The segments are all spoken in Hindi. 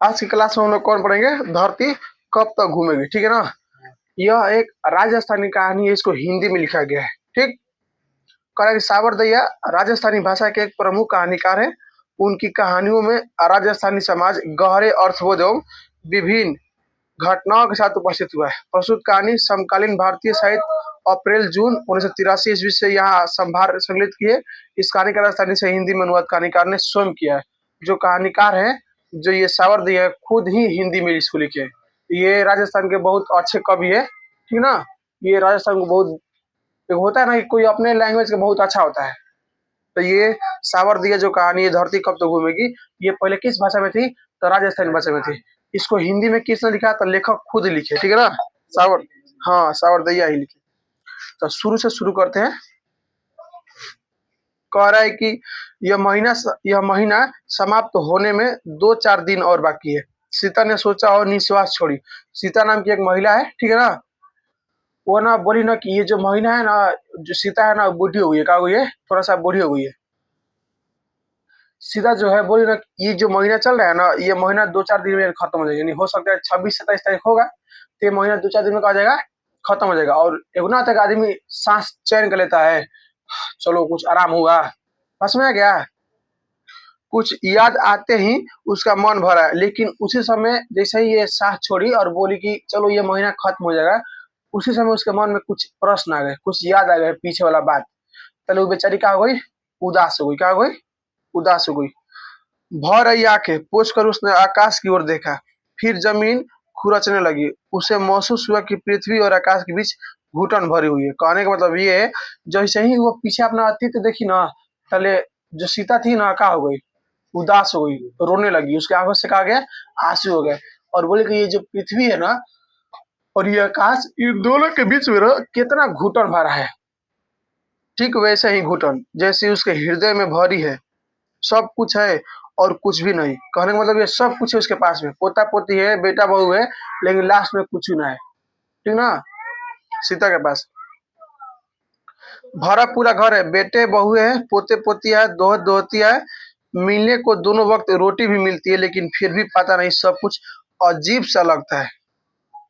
आज की क्लास में हम लोग कौन पढ़ेंगे? धरती कब तक घूमेगी, ठीक है ना। यह एक राजस्थानी कहानी है, इसको हिंदी में लिखा गया है। ठीक, कहा कि सावर दहिया राजस्थानी भाषा के एक प्रमुख कहानीकार है। उनकी कहानियों में राजस्थानी समाज गहरे अर्थबोध एवं विभिन्न घटनाओं के साथ उपस्थित हुआ है। प्रस्तुत कहानी समकालीन भारतीय साहित्य अप्रैल जून 1983 ईस्वी से यहाँ संभार संकलित की है। इस कहानी का राजस्थानी से हिंदी में अनुवाद कहानीकार ने स्वयं किया है। जो कहानीकार है, जो ये सावर दिया है, खुद ही हिंदी में इसको लिखे हैं। ये राजस्थान के बहुत अच्छे कवि है, ठीक ना। ये राजस्थान को बहुत, एक होता है ना कि कोई अपने लैंग्वेज का बहुत अच्छा होता है। तो ये सावर दिया जो कहानी है धरती कब तो घूमेगी, ये पहले किस भाषा में थी? तो राजस्थानी भाषा में थी। इसको हिंदी में किसने लिखा? तो लेखक खुद लिखे, ठीक है ना। सावर, हाँ सावर दैया ही लिखे। तो शुरू से शुरू करते हैं। कह रहा है कि यह महीना समाप्त होने में 2-4 दिन और बाकी है। सीता ने सोचा और निश्वास छोड़ी। सीता नाम की एक महिला है, ठीक है ना। वो ना बोली ना कि ये जो महीना है ना, जो सीता है ना, बूढ़ी हो गई है। क्या हो गई है? थोड़ा सा बूढ़ी हो गई है। सीधा जो है बोली ना, ये जो महीना चल रहा है ना, ये महीना 2-4 दिन में खत्म हो जाएगा। यानी हो सकता है 26-27 तारीख होगा, तो ये महीना 2-4 दिन में क्या हो जाएगा? खत्म हो जाएगा। और एक ना तक आदमी सांस चैन कर लेता है, चलो कुछ आराम हुआ। बस में आ गया। कुछ याद आते ही उसका मन भरा है, लेकिन उसी समय जैसे ही ये सांस छोड़ी और बोली कि चलो ये महीना खत्म हो जाएगा, उसी समय उसके मन में कुछ प्रश्न आ गए, कुछ याद आ गए पीछे वाला बात। पहले वो बेचारी क्या हो गई? उदास हो गई। क्या हो गई? उदास हो गई। भर आई आंखें पोंछ कर उसने आकाश की ओर देखा। फिर जमीन खुरचने लगी। उसे महसूस हुआ कि पृथ्वी और आकाश के बीच घुटन भरी हुई है। कहने का मतलब ये है, जैसे ही वो पीछे अपना अतीत देखी ना, पहले जो सीता थी ना, क्या हो गई? उदास हो गई, रोने लगी। उसके आंखों से कहा गया आंसू हो गए। और बोले कि ये जो पृथ्वी है ना और ये आकाश, इन दोनों के बीच में ना कितना घुटन भरा है। ठीक वैसे ही घुटन जैसे उसके हृदय में भरी है। सब कुछ है और कुछ भी नहीं। कहने का मतलब ये सब कुछ है उसके पास में, पोता पोती है, बेटा बहू है, लेकिन लास्ट में कुछ भी ना है, ठीक ना। सीता के पास भरा पूरा घर है, बेटे बहू है, पोते पोती है, दोहत दोहती है। मिलने को दोनों वक्त रोटी भी मिलती है, लेकिन फिर भी पता नहीं सब कुछ अजीब सा लगता है,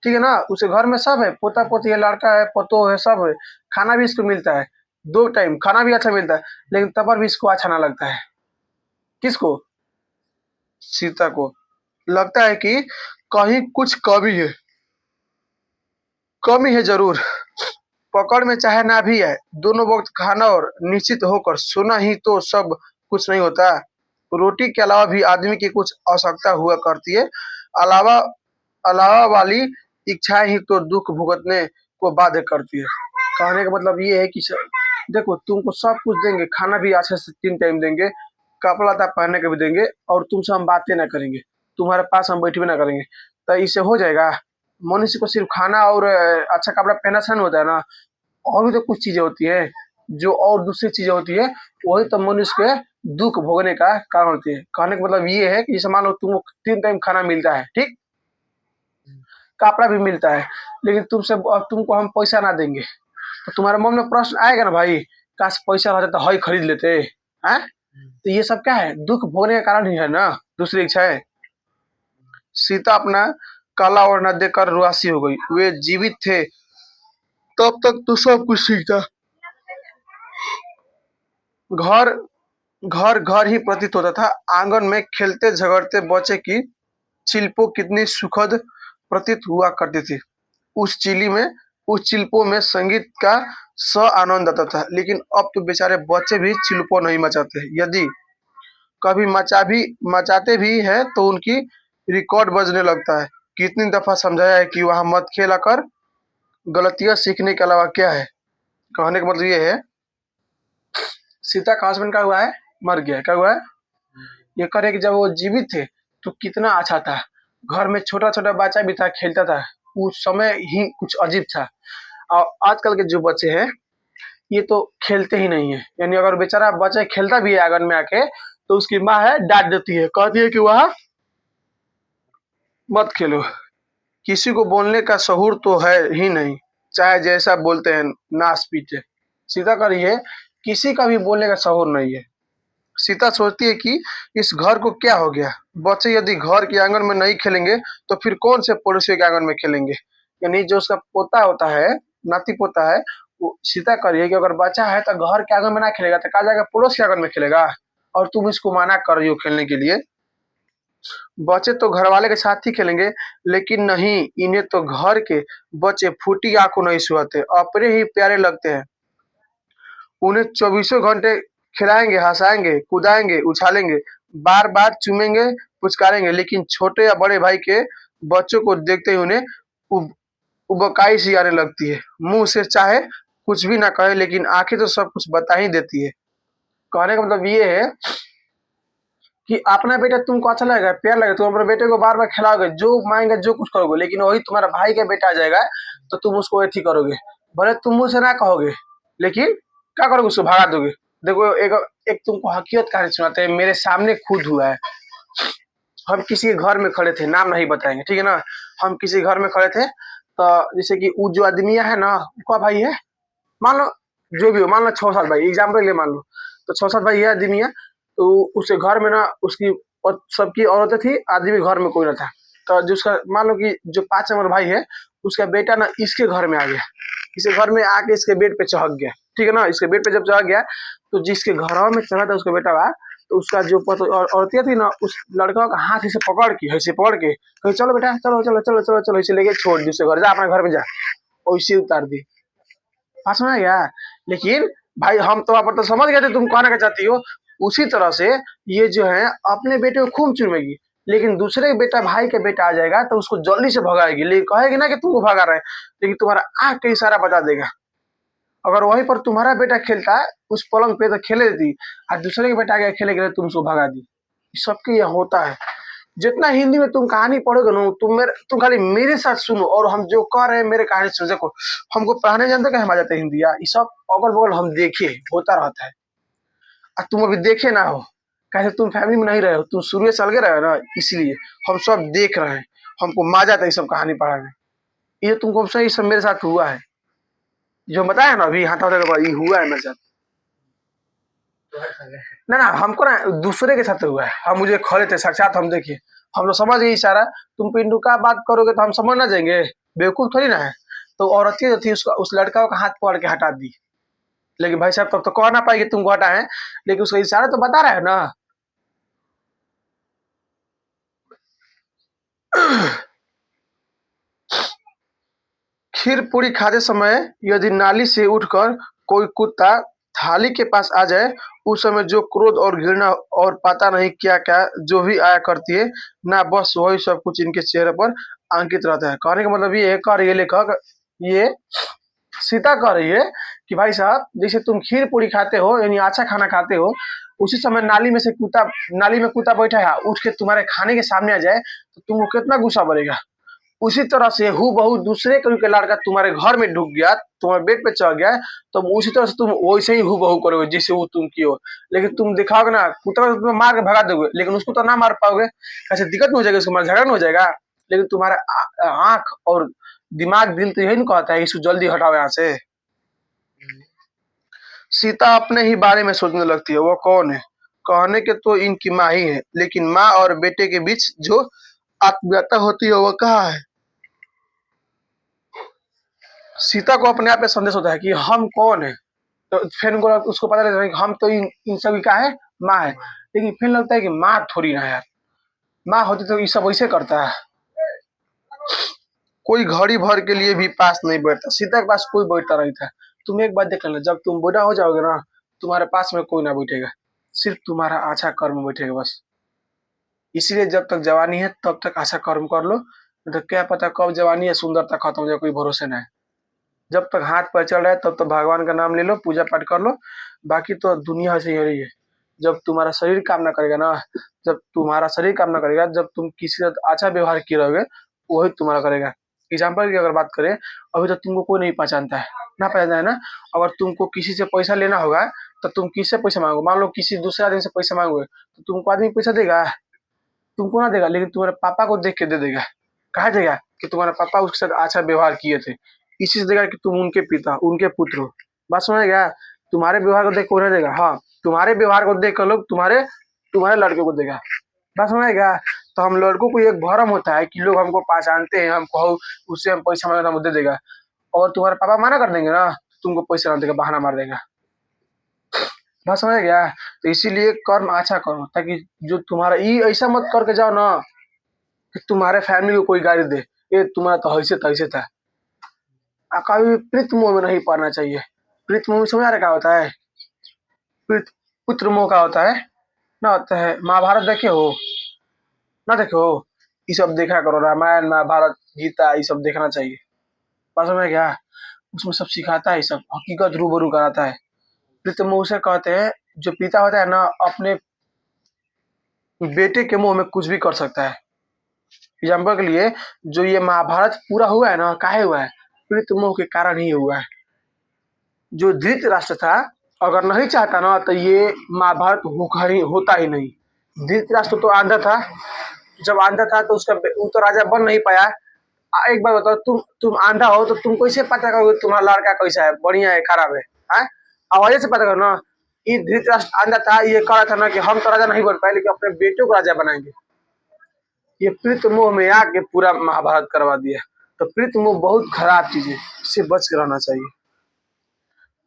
ठीक है ना। उसके घर में सब है, पोता पोती है, लड़का है, पतो है, सब है। खाना भी इसको मिलता है, 2 टाइम खाना भी अच्छा मिलता है, लेकिन तब पर भी इसको अच्छा ना लगता है। किसको? सीता को लगता है कि कहीं कुछ कमी है जरूर। पकड़ में चाहे ना भी है, दोनों वक्त खाना और निश्चित होकर सोना ही तो सब कुछ नहीं होता। रोटी के अलावा भी आदमी की कुछ आवश्यकता हुआ करती है। अलावा अलावा वाली इच्छाएं ही तो दुख भुगतने को बाध्य करती है। कहने का मतलब ये है कि देखो, तुमको सब कुछ देंगे, खाना भी अच्छे से 3 टाइम देंगे, कपड़ा लता पहनने के भी देंगे, और तुमसे हम बातें ना करेंगे, तुम्हारे पास हम बैठे भी ना करेंगे, तो इससे हो जाएगा? मनुष्य को सिर्फ खाना और अच्छा कपड़ा पहनना से नहीं होता है ना। और भी तो कुछ चीजें होती है, जो और दूसरी चीजें होती है, वही तो मनुष्य के दुख भोगने का कारण होती है। कहने का मतलब ये है कि जैसे मान लो तुमको 3 टाइम खाना मिलता है, ठीक, कपड़ा भी मिलता है, लेकिन तुमको हम पैसा ना देंगे, तो तुम्हारे मन में प्रश्न आएगा ना, भाई काश पैसा रहता तो हई खरीद लेते हैं। तो ये सब क्या है? दुख भोगने का कारण ही है ना, दूसरी इच्छा है। सीता अपना काला ओढ़ना देकर रुआसी हो गई। वे जीवित थे तब तक तो सब कुछ ठीक था। घर घर घर ही प्रतीत होता था। आंगन में खेलते झगड़ते बच्चे की चिल्पो कितनी सुखद प्रतीत हुआ करती थी। उस चिली में उस चिल्पों में संगीत का स आनंद आता था। लेकिन अब तो बेचारे बच्चे भी चिल्पो नहीं मचाते। यदि कभी मचाते भी है तो उनकी रिकॉर्ड बजने लगता है। कितनी दफा समझाया है कि वहां मत खेला कर, गलतियां सीखने के अलावा क्या है। कहने का मतलब ये है, सीता का हस्बैंड क्या हुआ है? मर गया। क्या हुआ है? ये करे कि जब वो जीवित थे तो कितना अच्छा था। घर में छोटा छोटा बच्चा भी था, खेलता था। उस समय ही कुछ अजीब था। और आजकल के जो बच्चे हैं, ये तो खेलते ही नहीं है। यानी अगर बेचारा बच्चा खेलता भी है आंगन में आके, तो उसकी माँ है डांट देती है, कहती है कि वह मत खेलो। किसी को बोलने का शऊर तो है ही नहीं, चाहे जैसा बोलते हैं नाच पीटे। सीधा करिए, किसी का भी बोलने का शऊर नहीं है। सीता सोचती है कि इस घर को क्या हो गया। बच्चे यदि घर के आंगन में नहीं खेलेंगे तो फिर कौन से पड़ोसियों के आंगन में खेलेंगे। यानी जो उसका पोता होता है, नाती पोता है, वो सीता कह रही है कि अगर बच्चा है तो घर के आंगन में ना खेलेगा तो कहा जाएगा पड़ोस के आंगन में खेलेगा, और तुम इसको मना कर रही हो खेलने के लिए। बच्चे तो घर वाले के साथ ही खेलेंगे, लेकिन नहीं, इन्हें तो घर के बच्चे फूटी आंखों नहीं सुहाते, अपने ही प्यारे लगते हैं। उन्हें चौबीसों घंटे खिलाएंगे, हंसाएंगे, कुदाएंगे, उछालेंगे, बार बार चूमेंगे, पुचकारेंगे, लेकिन छोटे या बड़े भाई के बच्चों को देखते ही उन्हें उब, उबकाई सी आने लगती है। मुंह से चाहे कुछ भी ना कहे, लेकिन आंखें तो सब कुछ बता ही देती है। कहने का मतलब ये है कि अपना बेटा तुमको अच्छा लगेगा, प्यार लगेगा, तुम अपने बेटे को बार बार खिलाओगे, जो मांगेगा जो कुछ करोगे, लेकिन वही तुम्हारा भाई का बेटा आ जाएगा तो तुम उसको ऐठी करोगे। भले तुम मुंह से ना कहोगे, लेकिन क्या करोगे, उसको भगा दोगे। देखो एक एक तुमको हकीकत कहानी सुनाते हैं, मेरे सामने खुद हुआ है। हम किसी के घर में खड़े थे, नाम नहीं बताएंगे, ठीक है ना। हम किसी घर में खड़े थे, तो जैसे कि वो जो आदमिया है ना, उसका भाई है, मान लो जो भी हो, मान लो 6-7 भाई, एग्जाम्पल के लिए मान लो, तो 6-7 भाई है आदमी है। तो उसके घर में ना उसकी और सबकी औरतें थी, आदमी घर में कोई ना था। तो जिसका मान लो कि जो 5 नंबर भाई है, उसका बेटा ना इसके घर में आ गया, इसके घर में आके इसके बेड पे चढ़ गया, ठीक है ना। इसके बेड पे जब चढ़ गया तो जिसके घर में चढ़ा था उसका बेटा था, तो उसका जो औरतिया थी ना, उस लड़का का हाथ ऐसे पकड़ के, ऐसे पकड़ के कही चलो बेटा, चलो चलो चलो चलो चलो, ऐसे लेके छोड़ दी उसके घर, जा अपना घर में जा, और इसे उतार दी। बात समझ गया। लेकिन भाई हम तो वहां पर तो समझ गए थे तुम कहना क्या चाहती हो। उसी तरह से ये जो है अपने बेटे को खूब चूमेगी, लेकिन दूसरे बेटा, भाई का बेटा आ जाएगा तो उसको जल्दी से भगाएगी, लेकिन कहेगी ना कि तुमको भगा रहे हैं, लेकिन तुम्हारा आंख का इशारा बता देगा। अगर वहीं पर तुम्हारा बेटा खेलता है उस पलंग पे तो खेले दी, और दूसरे के बेटा आगे खेले गए तुम उसको भगा दी। सबके यहाँ होता है। जितना हिंदी में तुम कहानी पढ़ोगे ना, तुम खाली मेरे साथ सुनो, और हम जो कह रहे हैं मेरे कहानी सुनो। देखो हमको पढ़ाने जानते कहे हम आ जाते हैं हिंदी, ये सब अगल बगल हम देखे होता रहता है। और तुम अभी देखे ना हो, कैसे तुम फैमिली में नहीं रहे हो, तुम शुरू से अलगे रहे हो ना, इसलिए हम सब देख रहे हैं। हमको मजा आता है ये सब कहानी पढ़ाने। ये तुमको सही सब मेरे साथ हुआ है, जो बताया ना अभी हाथा ये हुआ है मेरे साथ। ना ना, हमको ना दूसरे के साथ हुआ है, हम मुझे खड़े थे साक्षात, हम देखिए, हम लोग समझ गए इशारा। तुम पिंडू का बात करोगे तो हम समझ ना जाएंगे, बेवकूफ थोड़ी ना है। तो औरत जो थी उसका, उस लड़का का हाथ पकड़ के हटा दी, लेकिन भाई साहब तब तो कह ना पाएगी तुमको हटा है, लेकिन उसका इशारा तो बता रहा है ना। खीर पूरी खाते समय यदि नाली से उठकर कोई कुत्ता थाली के पास आ जाए, उस समय जो क्रोध और घृणा और पता नहीं क्या क्या जो भी आया करती है ना, बस वही सब कुछ इनके चेहरे पर अंकित रहता है। कहने का मतलब ये है, कह रही है लेखक, ये सीता कह रही है कि भाई साहब जैसे तुम खीर पूरी खाते हो, यानी अच्छा खाना खाते हो, उसी समय नाली में कुत्ता बैठा है, उठ के तुम्हारे खाने के सामने आ जाए तो तुमको कितना गुस्सा बढ़ेगा। उसी तरह से हूबहू बहू दूसरे कोई के लड़का तुम्हारे घर में ढुक गया, तुम्हारे बेड पे चढ़ गया, तो उसी तरह से तुम वैसे ही हूबहू करोगे जैसे वो तुम की हो। लेकिन तुम दिखाओगे ना, कुत्ता को तुम मार के भगा दोगे, लेकिन उसको तो ना मार पाओगे, कैसे दिक्कत नहीं हो जाएगी, उसको मार झगड़ा नहीं हो जाएगा। लेकिन तुम्हारा आंख और दिमाग दिल तो यही नहीं कहता है इसको जल्दी हटाओ यहाँ से। सीता अपने ही बारे में सोचने लगती है, वो कौन है। कहने के तो इनकी माँ ही है, लेकिन माँ और बेटे के बीच जो आत्मीयता होती है वो कहाँ है। सीता को अपने आप में संदेश होता है कि हम कौन है। तो फिर उनको उसको पता लगता है कि हम तो इन सभी का है, माँ है। लेकिन फिर लगता है कि माँ थोड़ी ना यार, माँ होती तो ये सब वैसे करता है। कोई घड़ी भर के लिए भी पास नहीं बैठता, सीता के पास कोई बैठता नहीं था। तुम एक बात देख लेना, जब तुम बूढ़ा हो जाओगे ना, तुम्हारे पास में कोई ना बैठेगा, सिर्फ तुम्हारा अच्छा कर्म बैठेगा बस। इसीलिए जब तक जवानी है तब तक अच्छा कर्म कर लो, नहीं तो क्या पता कब जवानी है सुंदरता खत्म हो जाए, कोई भरोसे नहीं। जब तक हाथ पैर चल रहा है तब तक भगवान का नाम ले लो, पूजा पाठ कर लो, बाकी तो दुनिया ऐसे ही हो रही है। जब तुम्हारा शरीर काम ना करेगा ना, जब तुम्हारा शरीर काम ना करेगा, जब तुम किसी से अच्छा व्यवहार किए रहोगे, वही तुम्हारा करेगा। एग्जाम्पल की अगर बात करें, अभी तो तुमको कोई नहीं पहचानता है, ना पहचाना है ना। अगर तुमको किसी से पैसा लेना होगा तो तुम किससे पैसा मांगो, मान लो किसी दूसरे आदमी से पैसा मांगोगे तो तुमको आदमी पैसा देगा, तुमको ना देगा, लेकिन तुम्हारे पापा को देख के दे देगा। कहा देगा कि तुम्हारे पापा उसके साथ अच्छा व्यवहार किए थे, इसी से देगा कि तुम उनके पिता, उनके पुत्र हो। बात समझ गया। तुम्हारे व्यवहार को देख के उन्हें देगा, हाँ तुम्हारे व्यवहार को देख कर लोग तुम्हारे तुम्हारे लड़के को देगा। बात समझ गया? तो हम लड़कों को एक भरम होता है कि लोग हमको पहचानते हैं, हमको उससे हम पैसा मांगे तो हम दे देगा, और तुम्हारे पापा मना कर देंगे ना, तुमको पैसा ना देगा, बहाना मार देगा। बात समझ गया? तो इसीलिए कर्म अच्छा करो, ताकि जो तुम्हारा ये ऐसा मत करके जाओ ना कि तुम्हारे फैमिली को कोई गाली दे, ये तुम्हारा तो ऐसे था। कभी भी प्रीत मोह में नहीं पड़ना चाहिए। प्रीत मोह में समझ आ रहा क्या होता है? प्रीत पुत्र मोह का होता है ना, होता है महाभारत देखे हो ना, देखे हो? ये सब देखा करो, रामायण महाभारत गीता, ये सब देखना चाहिए। पास में क्या, उसमें सब सिखाता है, ये सब हकीकत रूबरू कराता है। प्रीत मोह उसे कहते हैं जो पिता होता है ना, अपने बेटे के मुंह में कुछ भी कर सकता है। एग्जाम्पल के लिए, जो ये महाभारत पूरा हुआ है ना, काहे हुआ है? प्रीत मोह के कारण ही हुआ है। जो धृतराष्ट्र था, अगर नहीं चाहता ना तो ये महाभारत होता ही नहीं। धृतराष्ट्र तो आंधा था, जब आंधा था तो उसका वो तो राजा बन नहीं पाया। एक बार बताओ, तुम आंधा हो तो तुम कैसे पता करोगे तुम्हारा लड़का कैसा है, बढ़िया है खराब है? आवाज से पता करो ना। ये धृतराष्ट्र आंधा था, ये कह रहा था ना कि हम तो राजा नहीं बन पाए, लेकिन अपने बेटों को राजा बनाएंगे। ये प्रीत मोह में आके पूरा महाभारत करवा दिया। तो प्रीत मोह बहुत खराब चीज है, इससे बच के रहना चाहिए।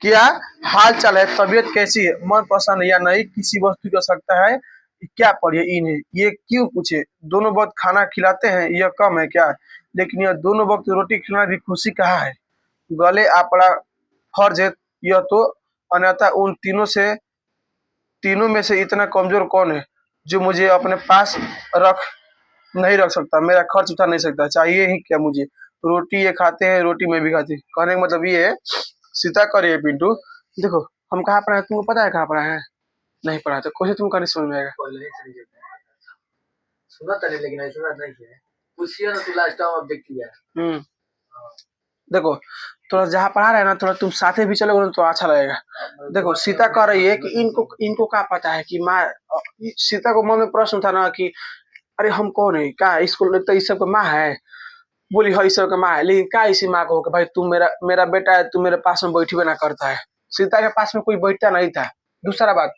क्या हाल चाल है, तबीयत कैसी है, मन पसंद या नहीं, किसी वस्तु की आवश्यकता है क्या, पढ़िए इन्हें, ये क्यों पूछे, दोनों वक्त खाना खिलाते हैं, यह कम है क्या, लेकिन यह दोनों वक्त रोटी खिलाना भी खुशी कहाँ है, गले आपड़ा फर्ज है यह तो, अन्यथा उन तीनों में से इतना कमजोर कौन है जो मुझे अपने पास रख नहीं रख सकता, मेरा खर्च उठा नहीं सकता, चाहिए ही क्या मुझे, रोटी ये खाते हैं, रोटी मैं भी खाती हूँ। कहने का मतलब ये है, सीता करे पिंटू, देखो हम कहाँ पढ़ा है, तुमको पता है कहाँ पढ़ा है? नहीं पढ़ा, तो कैसे तुमको नहीं समझ में आएगा? सुना था लेकिन सुना नहीं है, पूछिए ना, तू लास्ट टाइम अब देख लिया। देखो, थोड़ा जहाँ पढ़ा रहे ना, थोड़ा तुम साथे भी चलोगे तो अच्छा लगेगा। देखो, सीता कह रही है कि इनको इनको क्या पता है कि माँ, सीता को मन में प्रश्न था ना कि अरे हम कौन है, क्या इसको लगता है इस सबका माँ है? बोली हाँ, ईश्वर का माँ है, लेकिन क्या इसी माँ को हो कि भाई तू मेरा मेरा बेटा है, तू मेरे पास में बैठी भी ना करता है। सीता के पास में कोई बैठता नहीं था। दूसरा बात,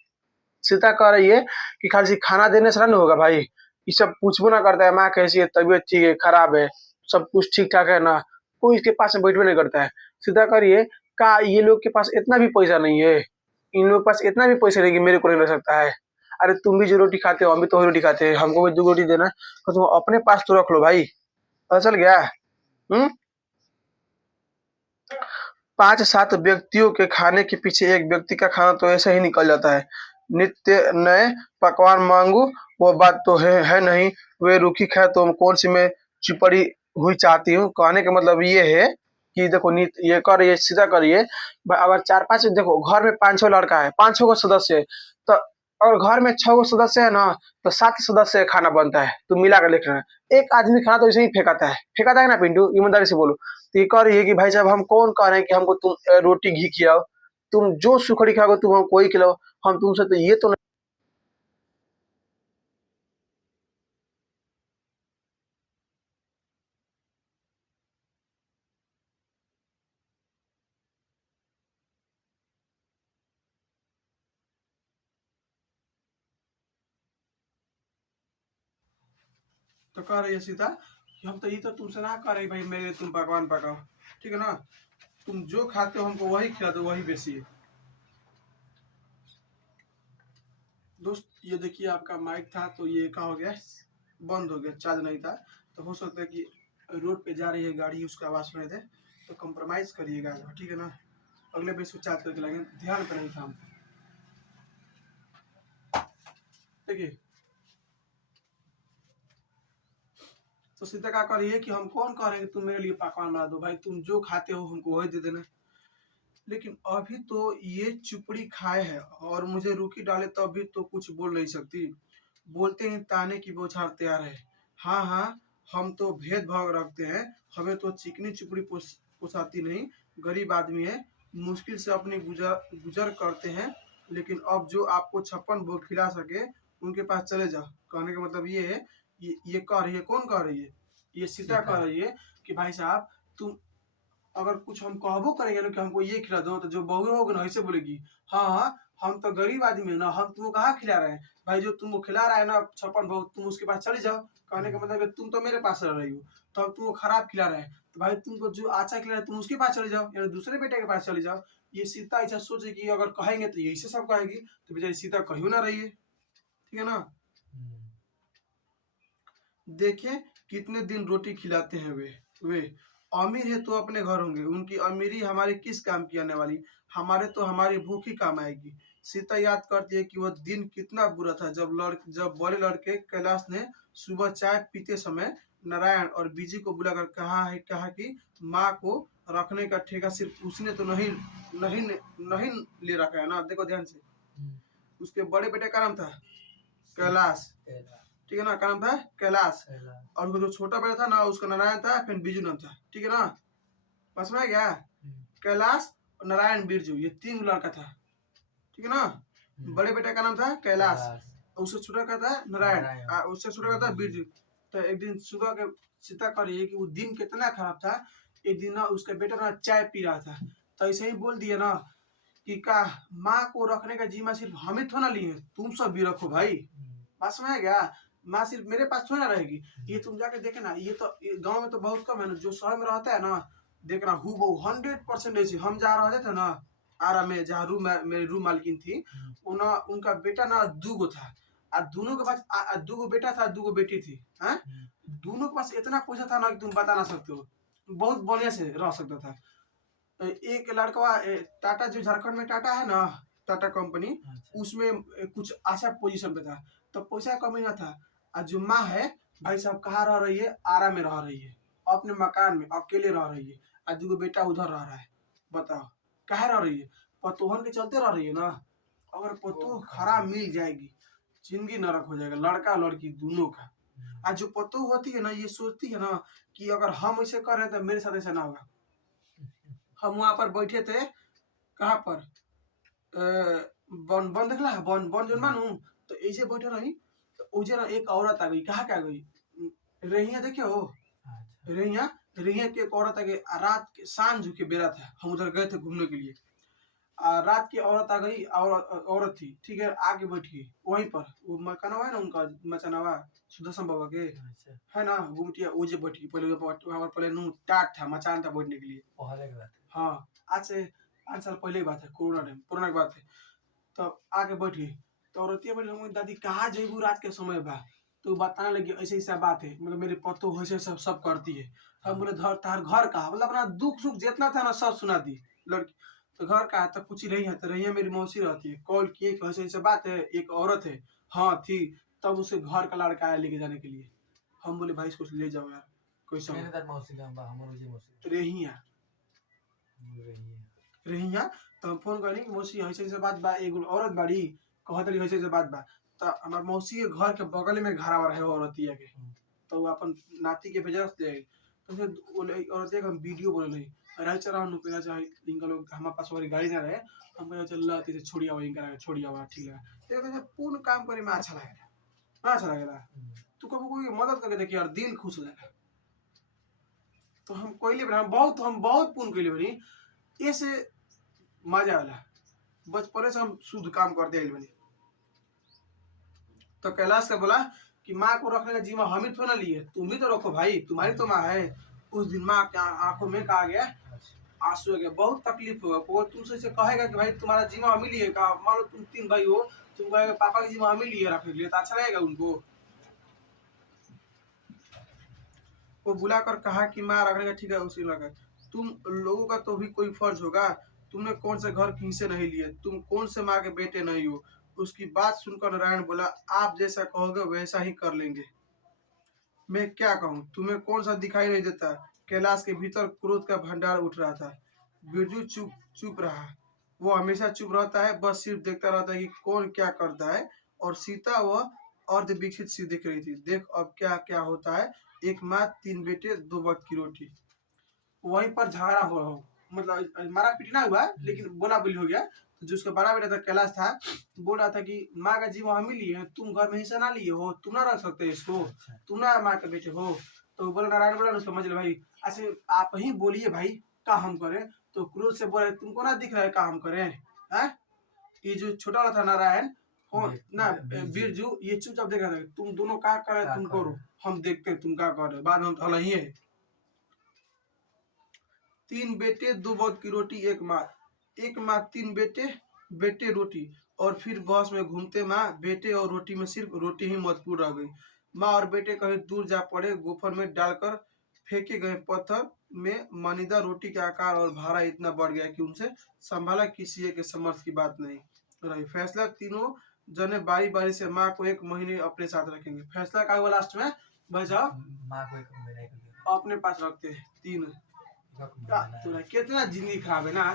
सीता कह रही है कि खाली सी खाना देने से नहीं होगा भाई, ये सब पूछबो ना करता है, माँ कैसी है, तबीयत ठीक है खराब है, सब कुछ ठीक ठाक है ना, कोई इसके पास में बैठबे नहीं करता है। सीता कह रही है का ये लोग के पास इतना भी पैसा नहीं है, इन लोग के पास इतना भी पैसा नहीं कि मेरे को नहीं रह सकता है। अरे तुम भी जो रोटी खाते हो, हम भी तो वही रोटी खाते हैं, हमको भी दो रोटी देना, तो तुम अपने पास तो रख लो भाई। पता चल गया? हम्म 5-7 व्यक्तियों के खाने के पीछे एक व्यक्ति का खाना तो ऐसे ही निकल जाता है। नित्य नए पकवान मांगू, वो बात तो है नहीं, वे रूखी खाए तो कौन सी मैं चिपड़ी हुई चाहती हूँ। कहने का मतलब ये है कि देखो, ये कर ये सीधा करिए, अगर 4-5, देखो घर में 5-6 लड़का है, 5-6 को सदस्य है, तो अगर घर में 6 गो सदस्य है ना, तो 7 सदस्य खाना बनता है, तो मिला कर लिख रहे हैं। एक आदमी खाना तो ऐसे ही फेंकाता है ना पिंटू, ईमानदारी से बोलो। तो ये कह रही है कि भाई साहब, हम कौन कह रहे हैं कि हमको तुम रोटी घी खिलाओ, तुम जो सुखड़ी खाओगे तुम हमको वही खिलाओ, हम तुमसे तो ये तो नहीं। तो कह रही है सीता कि हम तो ये तो तुमसे ना कह रही भाई मेरे तुम पकवान पकाओ, ठीक है ना, तुम जो खाते हो हमको वही खिला दो, वही बेसी है। दोस्त, ये देखिए आपका माइक था तो ये क्या हो गया, बंद हो गया, चार्ज नहीं था। तो हो सकता है कि रोड पे जा रही है गाड़ी, उसका आवाज सुने थे, तो कंप्रोमाइज करिएगा, ठीक है ना, अगले पे इसको चार्ज करके लाएंगे, ध्यान पे नहीं था हम। देखिए, तो सीता क्या कर रही है कि हम कौन कह रहे हैं कि तुम मेरे लिए पकवान बना दो, भाई तुम जो खाते हो हमको वही दे देना। लेकिन अभी तो ये चुपड़ी खाए है और मुझे रूखी डाले तो अभी तो कुछ बोल नहीं सकती, बोलते ही ताने की बौछार तैयार है। हाँ हाँ, हम तो भेदभाव रखते हैं, हमें तो चिकनी चुपड़ी पोसाती नहीं, गरीब आदमी है, मुश्किल से अपनी गुजर करते हैं, लेकिन अब जो आपको 56 भोग खिला सके उनके पास चले जाओ। कहने का मतलब ये है, ये कह रही है, कौन कह रही है? ये सीता कह रही है कि भाई साहब, तुम अगर कुछ हम कहबो करेंगे ना कि हमको ये खिला दो, तो जो बहू होगी ना ऐसे बोलेगी हाँ हाँ, हम तो गरीब आदमी है ना, हम तुमको कहाँ खिला रहे हैं भाई, जो तुमको खिला रहा है ना छप्पन भोग, तुम उसके पास चले जाओ। कहने का मतलब है तुम तो मेरे पास रह रही हो, तो हम तुमको खराब खिला रहे हैं, तो भाई तुमको जो अच्छा खिला रहा है तुम उसके पास चले जाओ, यानी दूसरे बेटे के पास चले जाओ। ये सीता ऐसा सोचे कि अगर कहेंगे तो यही से सब कहेगी, तो बेचारी सीता कहीं ना रही है, ठीक है ना। देखें कितने दिन रोटी खिलाते हैं वे अमीर है तो अपने घर होंगे, उनकी अमीरी हमारे किस काम की आने वाली, हमारे तो हमारी भूख ही काम आएगी। सीता याद करती है कि वह दिन कितना बुरा था जब बड़े लड़के कैलाश ने सुबह चाय पीते समय नारायण और बीजी को बुलाकर कहा कि माँ को रखने का ठेका सिर्फ उसने तो नहीं नहीं ले रखा है ना, देखो ध्यान से। उसके बड़े बेटे का नाम था कैलाश, ठीक है ना, का नाम था कैलाश, और जो छोटा बेटा था ना उसका नारायण था, फिर बीजू नाम था, ठीक है ना, बस में गया। कैलाश और नारायण बिरजू ये 3 लड़का था, ठीक है ना। बड़े बेटे का नाम था कैलाश, उससे छोटा का था नारायण, उससे छोटा का था बिरजू। तो एक दिन सुबह के सीता कर रही है कि वो दिन कितना खराब था, एक दिन ना उसका बेटा ना चाय पी रहा था, तो ऐसे ही बोल दिया ना कि का माँ को रखने का जिम्मा सिर्फ हम ही थोड़ा लिए, तुम सब भी रखो भाई, पास में है क्या, माँ सिर्फ मेरे पास थोड़ा रहेगी। ये तुम जाके देखे ना, ये तो गांव में तो बहुत कम है ना, जो शहर में रहता है ना, देखना हूबहू 100% ऐसे। हम जहाँ रहते थे ना आरा में, जहाँ मेरी रूम मालकिन थी, उनका बेटा ना 2 गो था, और दोनों के पास 2 गो बेटा था, 2 गो बेटी थी, हैं। दोनों के पास इतना पैसा था ना कि तुम बता ना सकते हो, बहुत बढ़िया से रह सकता था। एक लड़का टाटा, जो झारखंड में टाटा है ना, टाटा कंपनी, उसमें कुछ अच्छा पोजीशन पे था, तो पैसा कमी ना था। और जो माँ है भाई साहब कहाँ रह रही है, आरा में रह रही है, अपने मकान में अकेले रह रही है, और 2 बेटा उधर रह रहा है। बताओ कहाँ रह रही है, पतोहन के चलते रह रही है ना। अगर पतोह खराब मिल जाएगी, जिंदगी नरक हो जाएगा, लड़का लड़की दोनों का। और जो पतोह होती है ना, ये सोचती है ना कि अगर हम ऐसे कर रहे हैं तो मेरे साथ ऐसा ना होगा। हम वहां पर बैठे थे, कहाँ पर, बन बन देखला बन बन जो मानू, तो ऐसे बैठे रही, तो उजे ना एक औरत आ गई, कहाँ क्या गई, रेहिया देखे हो, रेहिया रेहिया की एक औरत आ गई, रात के सांझ के बेरा था, हम उधर गए थे घूमने के लिए, रात की औरत आ गई, औरत थी, ठीक है, आगे बैठ गई वहीं पर, वो मकानवा है ना उनका, मचानवा सुदर्शन बाबा के है ना, गुमटिया उजे बैठ गई, पहले वहाँ पर पहले नू टाट था, मचान था बैठने के लिए, हाँ आज से 5 साल पहले की बात है, कोरोना टाइम, कोरोना की बात है। तो आके बैठ गई, तो औरतिया बोली हम दादी कहाँ जेबू रात के समय बा, तो बताने लगी ऐसे ऐसा बात है, मतलब मेरे पतो वैसे सब सब करती है। हम बोले धर तार घर का, मतलब अपना दुख सुख जितना था ना सब सुना दी लड़की। तो घर का तब पूछी रही है, तो रही है मेरी मौसी रहती है, कॉल किए कि ऐसे ऐसे बात है, एक औरत है, हाँ थी, तब उसे घर का लड़का आया लेके जाने के लिए। हम बोले भाई इसको ले जाओ यार, कोई समझ रही रहिया। तो हम फोन करी मौसी ऐसे ऐसे बात बा, एगो औरत बाड़ी कहत रही ऐसे ऐसे बात बा, तो हमार मौसी के घर के बगल में घरा रहे औरतिया के, तो वो अपन नाती के भेजा ले, तो फिर औरतिया का हम वीडियो बनल है, रह चरा नु पेना चाहे इनका लोग, हमारे पास वाली गाड़ी ना रहे, हम कहे चल तेरे छोड़ी आवा, इनका छोड़ी आवा, ठीक लगा, तो पूर्ण काम करे में अच्छा लगेगा, अच्छा लगेगा। तू कभी कोई मदद करके देखिए यार, दिल खुश हो जाएगा। तो हम कोयले बना, हम बहुत पुण्य कैले बनी, ऐसे मजा आला, बचपने से हम शुद्ध काम करते आइल बनी। तो कैलाश का बोला कि माँ को रखने का जिम्मा हम ही थोड़ा लिए, तुम ही तो रखो भाई, तुम्हारी तो माँ है। उस दिन माँ के आंखों में कहा गया आंसू आ गया, बहुत तकलीफ होगा, वो तुमसे से कहेगा कि भाई तुम्हारा जिम्मा हम ही लिए का, मान लो तुम 3 भाई हो, तुम कहेगा पापा का जिम्मा हम ही लिए रखने के लिए, तो अच्छा रहेगा उनको। वो बुलाकर कहा कि माँ रखने का ठीक है, उसी लगा, तुम लोगों का तो भी कोई फर्ज होगा, तुमने कौन से घर की हिस्से नहीं लिए, तुम कौन से माँ के बेटे नहीं हो। उसकी बात सुनकर नारायण बोला आप जैसा कहोगे वैसा ही कर लेंगे, मैं क्या कहूँ, तुम्हें कौन सा दिखाई नहीं देता। कैलाश के भीतर क्रोध का भंडार उठ रहा था। बिरजू चुप चुप रहा, वो हमेशा चुप रहता है, बस सिर्फ देखता रहता है कि कौन क्या करता है। और सीता वह अर्ध विकसित सी दिख रही थी, देख अब क्या क्या होता है, एक माँ 3 बेटे 2 वक्त की रोटी। वहीं पर झगड़ा हो रहा हो, मतलब मारा पीटना हुआ लेकिन बोला बोली हो गया। तो जो उसका बड़ा बेटा था कैलाश था, बोल रहा था कि माँ का जीवन हम ही लिए हैं, तुम घर में हिस्सा ना लिए हो, तुम ना रख सकते इसको, तुम ना माँ के बेटे हो। तो बोला नारायण बोला उसका समझ भाई, ऐसे आप ही बोलिए भाई, का हम करें। तो क्रोध से बोले तुमको ना दिख रहा है का हम करें है, ये जो छोटा वाला था नारायण कौन ना बिरजू, ये चुपचाप देख रहा था तुम दोनों क्या कर रहे तुम करो, हम देखते हैं तुम क्या कर रहे, बाद में हम तो ही है। 3 बेटे 2 बौत की रोटी, एक माँ 3 बेटे, बेटे रोटी, और फिर बस में घूमते माँ बेटे और रोटी में सिर्फ रोटी ही महत्वपूर्ण रह गई। माँ और बेटे कहीं दूर जा पड़े, गोफर में डालकर फेंके गए पत्थर में मनीदा रोटी के आकार और भारा इतना बढ़ गया कि उनसे संभाला किसी के समर्थ की बात नहीं रही। फैसला तीनों जने बारी बारी से माँ को 1 महीने अपने साथ रखेंगे। फैसला क्या हुआ लास्ट में भाई साहब, माँ को 1 महीने अपने पास रखते हैं तीनों। कितना जिंदगी खराब है ना।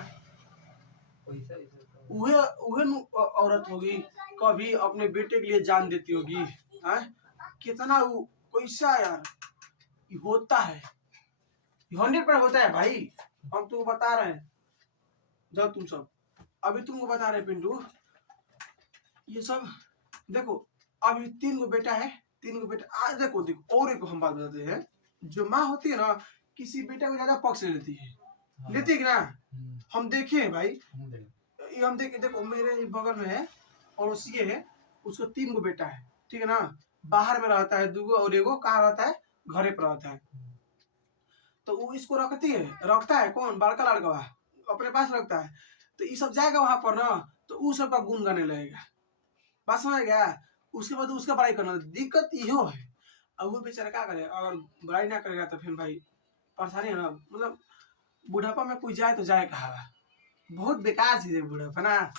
औरत होगी कभी अपने बेटे के लिए जान देती होगी, कितना कैसा यार होता है, 100% होता है भाई। हम तुमको बता रहे हैं, जब तुम सब अभी तुमको बता रहे पिंटू, ये सब देखो अभी 3 गो बेटा है, 3 गो बेटा। आज देखो और एक हम बात बताते हैं, जो माँ होती है ना किसी बेटे को ज्यादा पक्ष ले लेती है, लेती है कि ना, हम देखे हैं भाई, हम देखे। देखो मेरे बगल में है पड़ोसी है, उसको 3 गो बेटा है, ठीक है ना, बाहर में रहता है 2 गो और 1 गो कहाँ रहता है, घरे पर रहता है। तो वो इसको रखता है कौन, बड़का लड़का अपने पास रखता है। तो ये सब जाएगा वहां पर ना तो वो सब का गुण गाने लगेगा, बात समझ गया। उसके बाद उसका बड़ाई करना, दिक्कत यो है। अब वो बेचारा क्या करे, अगर बड़ाई ना करेगा तो फिर भाई परेशानी है ना। मतलब बुढ़ापा में कोई जाए तो जाए कहा, बहुत बेकार चीज है बुढ़ापा ना।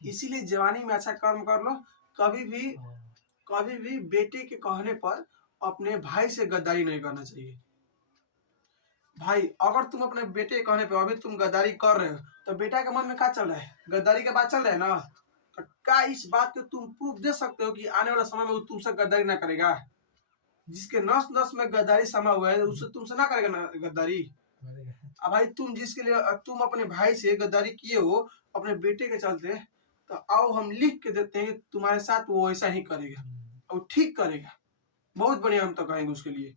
इसीलिए जवानी में अच्छा कर्म कर लो। कभी भी बेटे के कहने पर अपने भाई से गद्दारी नहीं करना चाहिए। भाई अगर तुम अपने बेटे के कहने पर अभी तुम गद्दारी कर रहे हो तो बेटा के मन में क्या चल रहा है, गद्दारी के बात चल रहा है ना। तो क्या इस बात के तुम प्रूफ दे सकते हो कि आने वाला समय में वो तुमसे गद्दारी ना करेगा? जिसके नस नस में गद्दारी समा हुआ है उससे तुमसे ना करेगा ना गद्दारी। अब भाई तुम जिसके लिए तुम अपने भाई से गद्दारी किए हो अपने बेटे के चलते, तो आओ हम लिख के देते हैं तुम्हारे साथ वो ऐसा ही करेगा और ठीक करेगा, बहुत बढ़िया हम तो कहेंगे उसके लिए।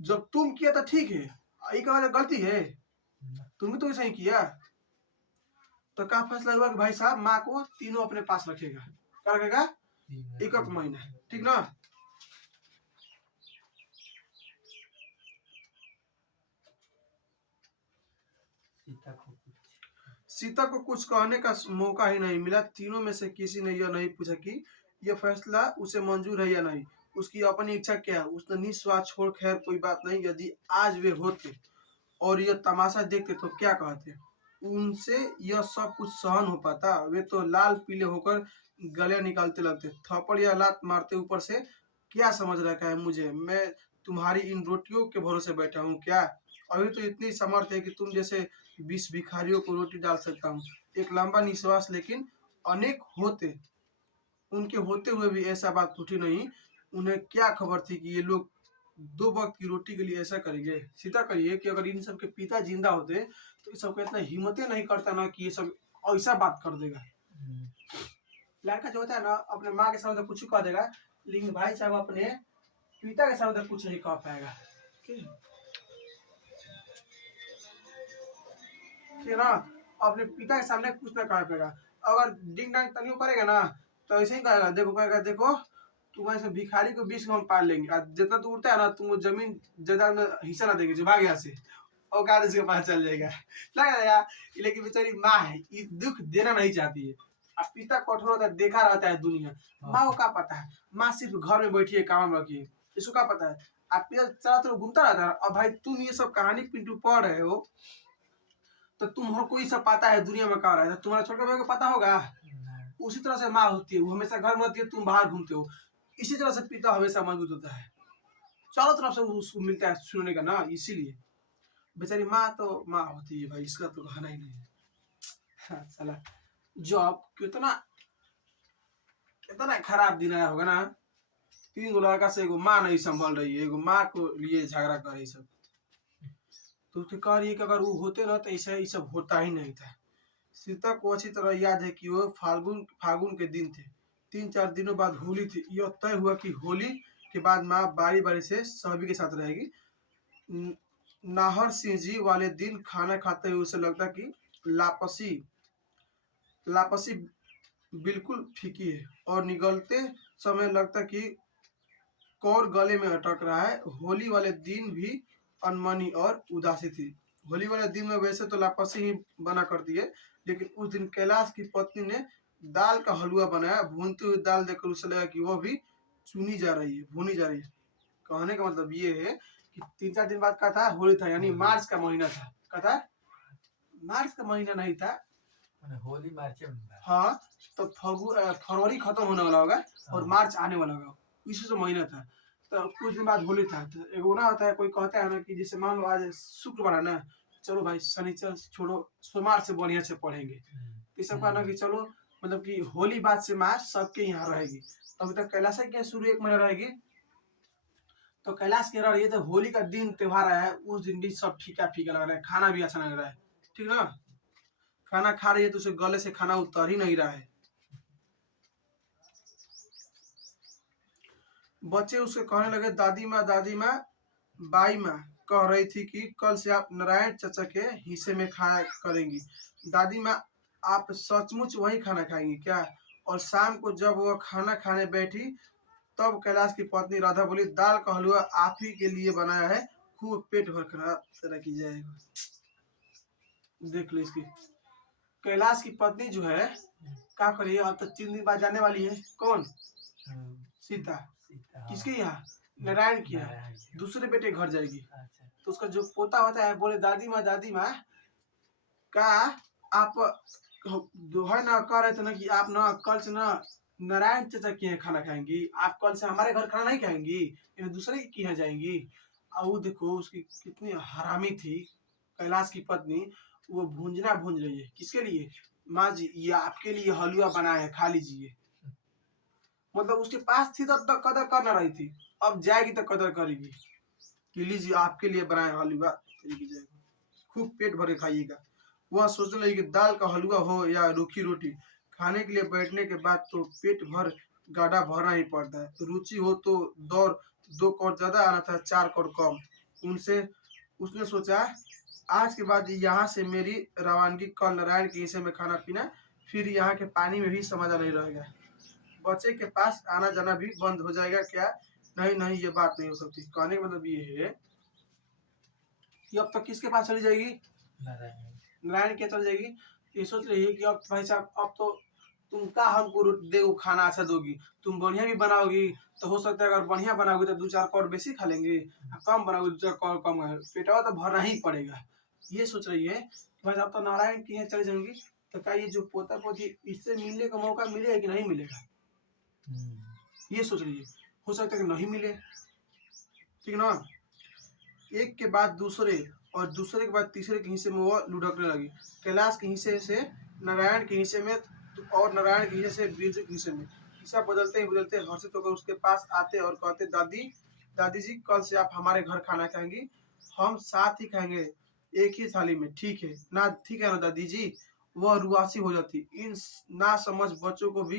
जब तुम किया तो ठीक है, गलती है, तुम भी तो ऐसा ही किया। तो क्या फैसला हुआ कि भाई साहब माँ को तीनों अपने पास रखेगा, क्या रखेगा, 1 महीना, ठीक ना। सीता को कुछ कहने का मौका ही नहीं मिला। तीनों में से किसी ने यह नहीं पूछा कि यह फैसला उसे मंजूर है या नहीं, उसकी अपनी इच्छा क्या है। उसने निस्वार्थ छोड़, खैर कोई बात नहीं, यदि आज वे होते और यह तमाशा देखते तो क्या कहते, उनसे यह सब कुछ सहन हो पाता। वे तो लाल पीले होकर गले निकालते लगते, थप्पड़ या लात मारते ऊपर से। क्या समझ रखा है मुझे, मैं तुम्हारी इन रोटियों के भरोसे बैठा हूँ क्या? अभी तो इतनी समर्थ है कि तुम जैसे 20 भिखारियों को रोटी डाल सकता हूँ। एक लंबा निश्वास, लेकिन अनेक होते उनके होते हुए भी ऐसा बात उठी नहीं। उन्हें क्या खबर थी कि ये लोग 2 वक्त की रोटी के लिए ऐसा करेंगे। सीता कहिए कि अगर इन सब के पिता जिंदा होते तो ये सब इतना हिम्मतें नहीं करता ना कि ये सब ऐसा बात कर देगा। लड़का जो होता है ना अपने माँ के सामने कुछ कह देगा, लेकिन भाई साहब अपने पिता के सामने कुछ नहीं कह पाएगा, ठीक ना। अपने पिता के सामने कुछ ना कह पाएगा। अगर डिंग डांग तनियो करेगा ना तो ऐसे ही कहेगा, कहेगा देखो तुम्हारे से भिखारी को 20 हम पाल लेंगे, जितना तू उड़ता है ना तुमको जमीन जायदाद में हिस्सा ना देंगे, जो भाग यहाँ से और कहा इसके पास चल जाएगा। लगा यार, लेकिन बेचारी माँ है ये दुख देना नहीं चाहती है। अब पिता कठोर होता है, देखा रहता है दुनिया, माँ को क्या पता है, माँ सिर्फ घर में बैठी है काम रखी है, इसको क्या पता है। आप पिता चला तो घूमता रहता है। अब भाई तुम ये सब कहानी पिंटू पढ़ रहे हो तो तुमको कोई सब पता है दुनिया में क्या रहा है, तुम्हारा छोटे भाई को पता होगा। उसी तरह से माँ होती है, वो हमेशा घर में होती है, तुम बाहर घूमते हो। इसी तरह से पिता हमेशा मजबूत होता है, चारों तरफ से उसको मिलता है सुनने का ना। इसीलिए बेचारी माँ तो माँ होती है भाई, इसका तो कहना ही नहीं है। हाँ, साला जॉब कितना कितना खराब दिन आया होगा ना। 3 गो लड़का से एगो माँ नहीं संभल रही है, एगो माँ को लिए झगड़ा करे सब। तो उसके कह रही है कि अगर वो होते ना तो ऐसा ये सब होता ही नहीं था। सीता को अच्छी तरह याद है कि वो फागुन के दिन थे। 3-4 दिनों बाद होली थी। यह तय हुआ कि होली के बाद माँ बारी बारी से सभी के साथ रहेगी। नाहर सिंह जी वाले दिन खाना खाते हुए उसे लगता कि लापसी लापसी बिल्कुल फीकी है और निगलते समय लगता कि कौर गले में अटक रहा है। होली वाले दिन भी अनमनी और उदासी थी। होली वाले दिन में वैसे तो लापसी ही बना करती है, लेकिन उस दिन कैलाश की पत्नी ने दाल का हलवा बनाया। भूनती हुई दाल देखकर उसे लगा कि वह भी चुनी जा रही है, भुनी जा रही है। कहने का मतलब ये है कि 3-4 दिन बाद का था होली था, यानी मार्च का महीना था। का था? मार्च का महीना नहीं था, होली मार्च में। हाँ, तो फरवरी खत्म होने वाला होगा और मार्च आने वाला होगा, इसी से महीना था। तो कुछ दिन बाद होली था। तो एगो ना होता है, कोई कहता है ना कि जैसे मान लो आज शुक्रवार है ना, चलो भाई शनिचर छोड़ो, सोमवार से बढ़िया से पढ़ेंगे। ये सब कहना कि चलो मतलब कि होली बाद से मार्च सबके यहाँ रहेगी। अभी तक कैलाश के शुरू 1 महीना रहेगी, तो कैलाश कह रहा है ये तो होली का दिन त्योहार आया है, उस दिन भी सब फीका फीका लग रहा है, खाना भी अच्छा लग रहा है। ठीक ना? खाना खा रही है तो उसे गले से खाना उतर ही नहीं रहा है। बच्चे उसके कहने लगे, दादी माँ बाई माँ कह रही थी कि कल से आप नारायण चाचा के हिस्से में खाया करेंगी। दादी माँ, आप सचमुच वही खाना खाएंगी क्या? और शाम को जब वह खाना खाने बैठी तब कैलाश की पत्नी राधा बोली, दाल का हलवा आप ही के लिए बनाया है, खूब पेट भर कर तरह की जाएगा। देख लो इसकी। कैलाश की पत्नी जो है क्या करिए, अब तो 3 दिन बाद जाने वाली है। कौन? सीता। किसके यहाँ? नारायण की यहाँ, दूसरे बेटे घर जाएगी। तो उसका जो पोता होता है बोले, दादी माँ का आप है ना कह रहे थे ना कि आप ना कल से ना नारायण चाचा के यहाँ खाना खाएंगी, आप कल से हमारे घर खाना नहीं खाएंगी, यानी दूसरे के यहाँ जाएंगी। और वो देखो उसकी कितनी हरामी थी कैलाश की पत्नी, वो भूंजना भूंज रही है। किसके लिए? माँ जी ये आपके लिए हलवा बनाया है, खा लीजिए। मतलब उसके पास थी तब तक कदर कर ना रही थी, अब जाएगी तो कदर करेगी कि लीजिए आपके लिए बनाया हलवा, खूब पेट भर के खाइएगा। वह सोचने लगी कि दाल का हलवा हो या रूखी रोटी, खाने के लिए बैठने के बाद तो पेट भर गाढ़ा भरना ही पड़ता है। रुचि हो तो दौड़ 2 कौर ज्यादा आना था, 4 कौर कम। उनसे उसने सोचा आज के बाद यहाँ से मेरी रवानगी कल नारायण के हिस्से में खाना पीना, फिर यहाँ के पानी में भी समझा नहीं रहेगा। बच्चे के पास आना जाना भी बंद हो जाएगा क्या? नहीं नहीं, ये बात नहीं हो सकती। कहने का मतलब ये है कि अब तक किसके पास चली जाएगी? नारायण के चल जाएगी। ये सोच रही है कि अब भाई साहब अब तो तुम का हमको देगो खाना अच्छा दोगी, तुम बढ़िया भी बनाओगी तो हो सकता है अगर बढ़िया बनाओगी तो 2-4 कौर बेसी खा लेंगे, कम बनाओगी 2-4 कौर कम, पेटवा तो भरना ही पड़ेगा। ये सोच रही है कि भाई साहब तो नारायण के यहाँ चली जाएंगी, तो क्या ये जो पोता पोती इससे मिलने का मौका मिलेगा कि नहीं मिलेगा? ये सोच रही है। हो सकता है कि नहीं मिले। ठीक ना? एक के बाद दूसरे और दूसरे के बाद तीसरे के हिस्से में वो लुढ़कने लगी। कैलाश के हिस्से से नारायण के हिस्से में और नारायण के हिस्से से बिरजू के हिस्से में। हिस्सा बदलते ही बदलते हर्षित होकर उसके पास आते और कहते, दादी जी कल से आप हमारे घर खाना खाएंगी, हम साथ ही खाएंगे एक ही थाली में, ठीक है ना? ठीक है ना दादी जी? वह रुआसी हो जाती। इन ना समझ बच्चों को भी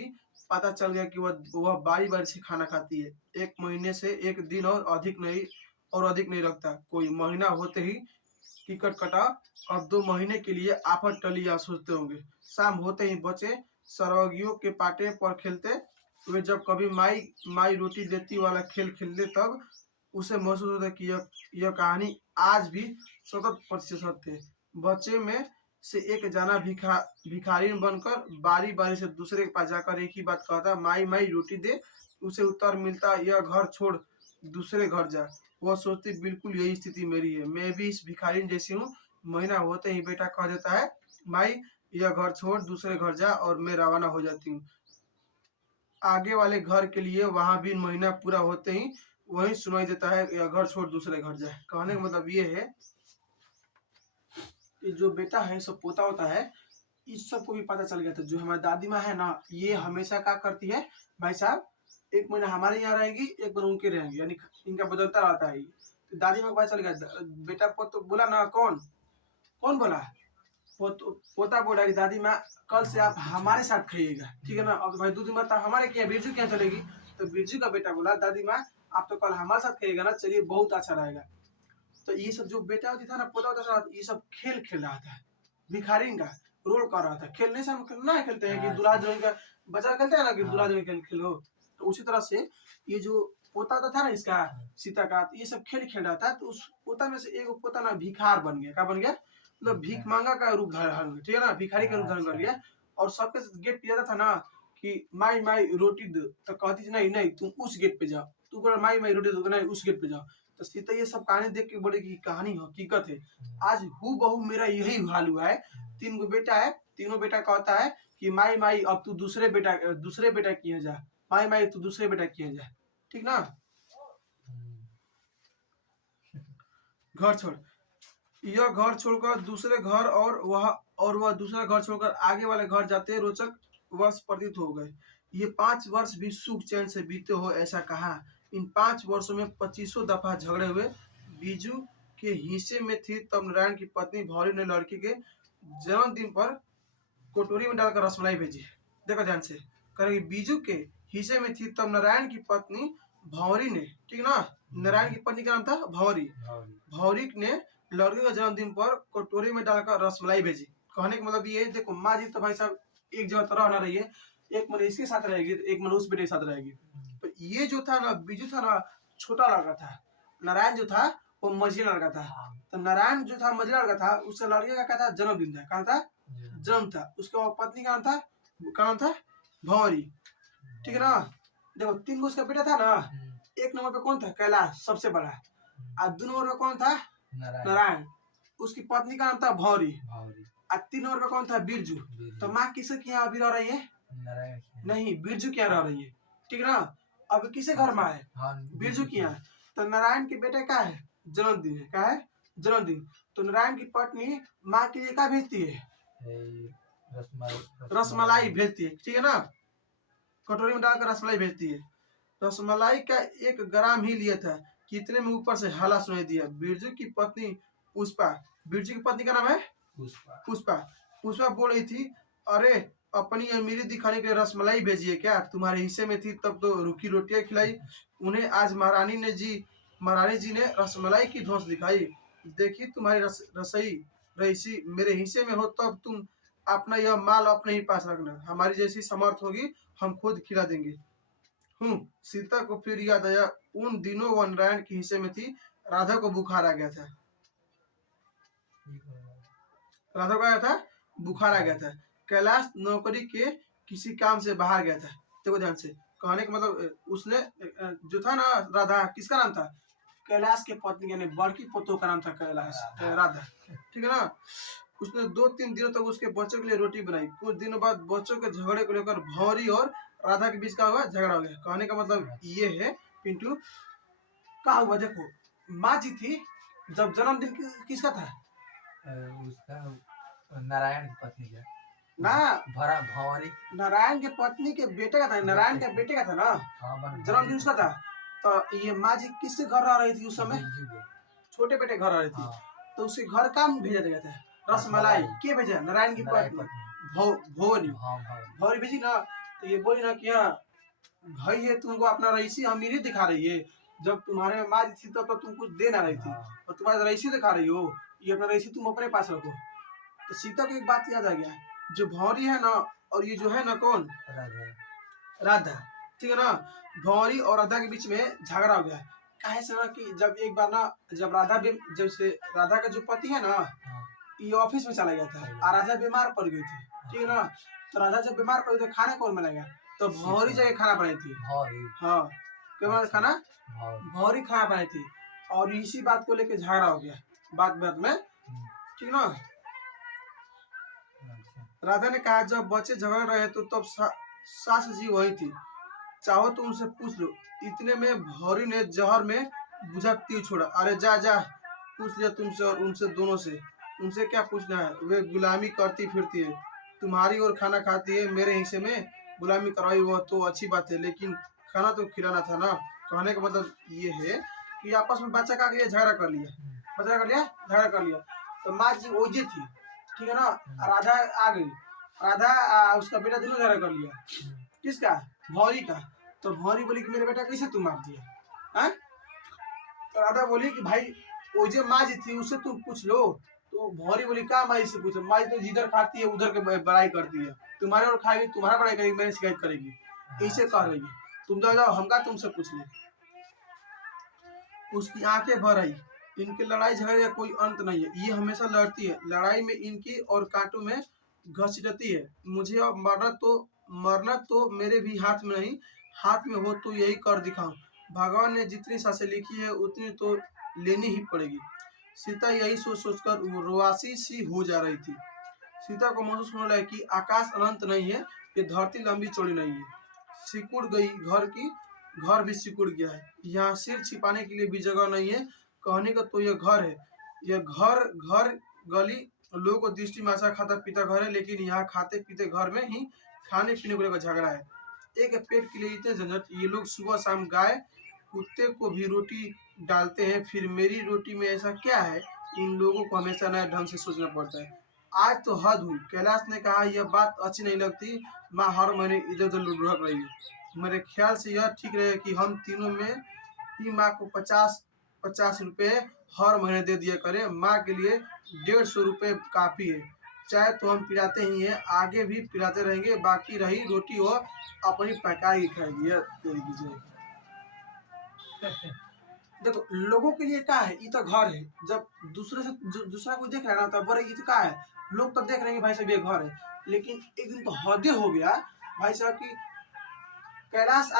पता चल गया कि वह बारी बारी से खाना खाती है, 1 महीने से 1 दिन और अधिक नहीं रखता। कोई महीना होते ही टिकट कटा, अब 2 महीने के लिए आफत टली या सोचते होंगे। शाम होते ही बच्चे सरवगियों के पाटे पर खेलते। वे जब कभी माई माई रोटी देती वाला खेल खेलते तब उसे महसूस होता कि यह कहानी आज भी 100% सत्य है। बच्चे में से एक जना भिखारी बनकर बारी बारी से दूसरे के पास जाकर एक ही बात कहता, माई माई रोटी दे। उसे उत्तर मिलता, यह घर छोड़ दूसरे घर जा। वह सोचती बिल्कुल यही स्थिति मेरी है, मैं भी इस भिखारी जैसी हूँ। महीना होते ही बेटा कह देता है, माई यह घर छोड़ दूसरे घर जा, और मैं रवाना हो जाती हूँ आगे वाले घर के लिए। वहां भी महीना पूरा होते ही वही सुनाई देता है, यह घर छोड़ दूसरे घर जाए। कहने का मतलब ये है कि जो बेटा है सब पोता होता है, इस सब को भी पता चल गया था। जो हमारी दादी माँ है ना, ये हमेशा क्या करती है भाई साहब, 1 महीना हमारे यहाँ रहेगी, 1 महीना उनके रहेंगे, यानी इनका बदलता रहता है। तो दादी माँ को पता चल गया, बेटा पोत बोला ना, कौन बोला? पोता बोला कि दादी माँ कल से आप हमारे साथ खाइएगा, ठीक है ना? अब भाई 2 दिन बाद हमारे क्या बिरजू क्या चलेगी। तो बिरजू का बेटा बोला, दादी माँ आप तो कल हमारे साथ खाइएगा ना, चलिए बहुत अच्छा रहेगा। तो ये सब जो बेटा होती था ना, पोता होता था, ये सब खेल खेल रहा था भिखारी का। रोल कर रहा था। खेलने से हम ना खेलते हैं कि दूल्हा दुल्हन का बच्चा खेलते हैं ना कि दूल्हा दुल्हन खेलो, तो उसी तरह से ये जो पोता था ना इसका सीता का, ये सब खेल खेल रहा था, तो उस पोता में से एक पोता ना भिखार बन गया। क्या बन गया? मतलब भीख मांगा का रूप धारण, ठीक है ना, भिखारी का रूप धारण कर लिया। और सबके गेट पे जाता था ना कि माई माई रोटी दो, तो कहती थी नहीं नहीं तुम उस गेट पे जाओ, तू बोला माई माई रोटी दो, नहीं उस गेट पे जाओ। तो सीता ये सब कहानी देख के बोले कि कहानी हकीकत है। आज हूँ बहू मेरा यही हाल हुआ है। 3 गो बेटा है, तीनों बेटा कहता है कि माई माई अब तू दूसरे बेटा किए जा, माई माई तू दूसरे बेटा किए जा, ठीक ना। घर छोड़, यह घर छोड़कर दूसरे घर और वह दूसरा घर छोड़कर आगे वाले घर जाते रोचक वर्ष प्रतीत हो गए। ये 5 वर्ष भी सुख चैन से बीते हो ऐसा कहा। इन 5 वर्षों में 25 दफा झगड़े हुए। बीजू के हिस्से में थी तब नारायण की पत्नी भौरी ने लड़की के जन्मदिन पर कटोरी में डालकर रसमलाई भेजी। देखो ध्यान से, करेंगे बीजू के हिस्से में थी तब नारायण की पत्नी भौरी ने, ठीक ना, नारायण की पत्नी का नाम था भौरी। भौरी ने लड़के के जन्मदिन पर कटोरी में डालकर रसमलाई भेजी। कहने का मतलब ये देखो, माँ जी तो भाई साहब एक जगह तो रहना रही है, एक मन इसके साथ रहेगी, एक मन उस बेटे के साथ रहेगी। तो ये जो था ना, बीजू था ना छोटा लड़का था, नारायण जो था वो मझिला लड़का था। तो नारायण जो था मझिला लड़का था, उससे लड़के का क्या था? जन्मदिन था। कहा था? जन्म था। उसके पत्नी का नाम था भौरी, ठीक है ना। देखो 3 गो उसका बेटा था ना, एक नंबर पे कौन था? कैलाश सबसे बड़ा, और 2 नंबर पे कौन था? नारायण। उसकी पत्नी का नाम था भौरी, और 3 नंबर पे कौन था? बिरजू। तो माँ किसे के यहाँ अभी रह रही है? नहीं, बिरजू के यहाँ रह रही है, ठीक है ना। अब किसे घर में है? बिरजू के यहाँ। तो नारायण के बेटे का है जन्मदिन है, क्या है? जन्मदिन। तो नारायण की पत्नी माँ के लिए क्या भेजती है? रसमलाई भेजती है, ठीक है ना। कटोरी में डालकर रसमलाई भेजती है। रसमलाई का 1 ग्राम ही लिया था, कितने में ऊपर से हल्ला सुनाई दिया। बिरजू की पत्नी पुष्पा, बिरजू की पत्नी का नाम है पुष्पा। पुष्पा बोल रही थी, अरे अपनी अमीरी दिखाने के लिए रसमलाई भेजी है क्या? तुम्हारे हिस्से में थी तब तो रूखी रोटियां खिलाई। उन्हें आज महारानी जी ने रसमलाई की धौंस दिखाई। देखी तुम्हारी रईसी मेरे हिस्से में हो तब तुम अपना यह माल अपने ही पास रखना, हमारी जैसी समर्थ होगी हम खुद खिला देंगे। सीता को फिर याद आया, उन दिनों वह नारायण के हिस्से में थी, राधा को बुखार आ गया था। राधा को आया था, बुखार आ गया था। कैलाश नौकरी के किसी काम से बाहर गया था। देखो ध्यान से, कहने का मतलब उसने जो था ना, राधा किसका नाम था? कैलाश के पत्नी यानी बड़की पोतो का नाम था कैलाश, राधा, ठीक है ना। उसने 2-3 दिनों तक उसके बच्चों के लिए रोटी बनाई। कुछ दिनों बाद बच्चों के झगड़े को लेकर भौरी और राधा के बीच का हुआ झगड़ा हो गया। कहने का मतलब ये है पिंटू, क्या हुआ देखो, माँ जी थी जब जन्मदिन किसका था? उसका नारायण की पत्नी का ना, भरा भौरी नारायण के पत्नी के बेटे का था, नारायण के बेटे का था ना जन्मदिन उसका था। तो ये माँ जी किसके घर रह रही थी उस समय? छोटे बेटे घर रह रही थी। तो उसके घर काम भेजा गया था रसमलाई। के भेजा? नारायण की पत्नी भौरी भेजी ना। तो ये बोली ना कि हाँ भाई है तुमको अपना रईसी अमीरी दिखा रही है, जब तुम्हारे माँ जी थी तब तो तुम कुछ दे ना रही थी, और तुम्हारा रईसी दिखा रही हो, ये अपना रईसी तुम अपने पास रखो। तो सीता को एक बात याद आ गया, जो भौरी है ना और ये जो है ना कौन? राधा, ठीक है ना। भौरी और राधा के बीच में झगड़ा हो गया। काहे से ना कि जब एक बार ना, जब राधा का जो पति है ना, ये ऑफिस में चला गया था और राधा बीमार पड़ गई थी, ठीक है ना। तो राधा जब बीमार पड़ गई तो खाना कौन बनाएगा? तो भौरी जगह खाना बनाई थी। हाँ, क्या खाना? भौरी खाना बनाई थी। और इसी बात को लेके झगड़ा हो गया बात में, ठीक ना। राधा ने कहा जब बच्चे झगड़ रहे तो तब सास जी वही थी, चाहो तो उनसे पूछ लो। इतने में भौरी ने जहर में बुझा तीर छोड़ा। अरे जा जा पूछ लिया तुमसे और उनसे दोनों से, उनसे क्या पूछना है, वे गुलामी करती फिरती है, तुम्हारी और खाना खाती है, मेरे हिस्से में गुलामी करवाई वह तो अच्छी बात है, लेकिन खाना तो खिलाना था ना। कहने का मतलब ये है कि आपस में बच्चा का झगड़ा कर लिया। तो माँ जी ओझे थी, ठीक है ना। राधा आ गई, राधा उसका बेटा दोनों झगड़ा कर लिया। किसका? भौरी का। तो भौरी बोली कि मेरे बेटा कैसे तुम मार दिया? तो राधा बोली कि भाई वो जो माँ जी थी उससे तुम पूछ लो। तो भौरी बोली क्या माई से पूछे, माई तो जिधर खाती है उधर के बड़ाई करती है, तुम्हारे और खाएगी तुम्हारा बड़ाई करेगी, मेरी शिकायत करेगी, ऐसे कह रही है। तुम जाओ जाओ, हमका तुमसे पूछ ले। उसकी आंखें भर आई। इनके लड़ाई झगड़े का कोई अंत नहीं है, ये हमेशा लड़ती है, लड़ाई में इनकी और कांटों में घसीटती है। मुझे अब मरना तो मेरे भी हाथ में नहीं, हाथ में हो तो यही कर दिखाऊं। भगवान ने जितनी सांसें लिखी है उतनी तो लेनी ही पड़ेगी। सीता यही सोच सोचकर रोआसी सी हो जा रही थी। सीता को महसूस होने लगा कि आकाश अनंत नहीं है, ये धरती लंबी चौड़ी नहीं है। सिकुड़ गई घर भी सिकुड़ गया है, यहाँ सिर छिपाने के लिए भी जगह नहीं है। कहने का तो यह घर है, यह घर गली लोगों को दृष्टि में अच्छा खाता पीता घर है, लेकिन यहाँ खाते पीते घर में ही खाने पीने को लेकर झगड़ा है। एक पेट के लिए इतने झंझट। ये लोग सुबह शाम गाय कुत्ते को भी रोटी डालते हैं, फिर मेरी रोटी में ऐसा क्या है? इन लोगों को हमेशा नए ढंग से सोचना पड़ता है। आज तो हद हुई। कैलाश ने कहा, यह बात अच्छी नहीं लगती। माँ हर महीने इधर उधर लुढ़क रही है। मेरे ख्याल से यह ठीक रहेगा कि हम तीनों में ही माँ को 50 रुपए हर महीने दे दिया करें। माँ के लिए 150 रुपये काफ़ी है। चाय तो हम पिलाते ही हैं, आगे भी पिलाते रहेंगे। बाकी रही रोटी, वो अपनी पकाई खाएगी। यह तेरी कीजिए। देखो लोगों के लिए क्या है, ये तो घर है। जब दूसरा कोई देख रहा है ना, तब बड़े ये तो क्या है, लोग तो देख रहे हैं भाई साहब ये घर है। लेकिन एक दिन तो हदे हो गया भाई साहब की। कैलाश